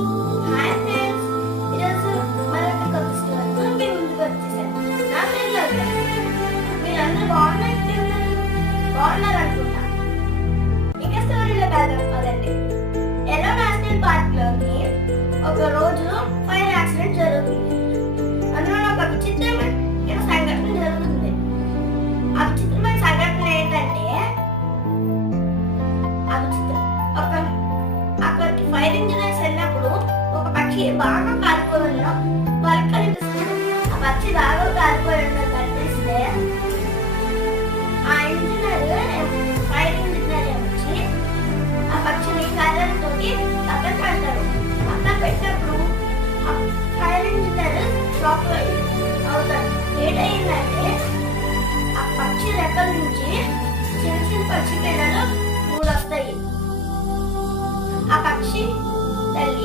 Hi friends, ఈరోజు మరొక కొత్త స్టోరీతో మీ ముందుకు వచ్చేసాను. నా పేరు లవ్య. మీరందరూ బాగున్నారు అనుకుంటా. ఇక స్టోరీలోకి వెళ్దాం పదండి. ఎల్లో నేషనల్ పార్క్ లోని ఒక రోజు ఫైర్ యాక్సిడెంట్ జరుగుతుంది. అందులో ఒక విచిత్రమైన సంఘటన జరుగుతుంది. ఆ విచిత్రమైన సంఘటన ఏంటంటే అక్కడికి ఫైర్ ఇంజనీర్స్ వెళ్ళినప్పుడు ఒక పక్షి బాగా కాలిపోయి ఉండడం వాళ్ళకి కనిపిస్తుంది. ఆ పక్షి బాగా కాలిపోయి ఉండడం కనిపిస్తే ఆ ఫైర్ ఇంజనీర్ వచ్చి ఆ పక్షిని కర్రలతో పక్కన పెడతారు. పక్కన పెట్టినప్పుడు ఆ ఫైర్ ఇంజనీర్ షాక్ అవుతారు. ఏంటంటే ఆ పక్షి రెక్కల నుంచి చిన్న చిన్న పక్షి పిల్లలు 3 వస్తాయి. ఆ పక్షి తల్లి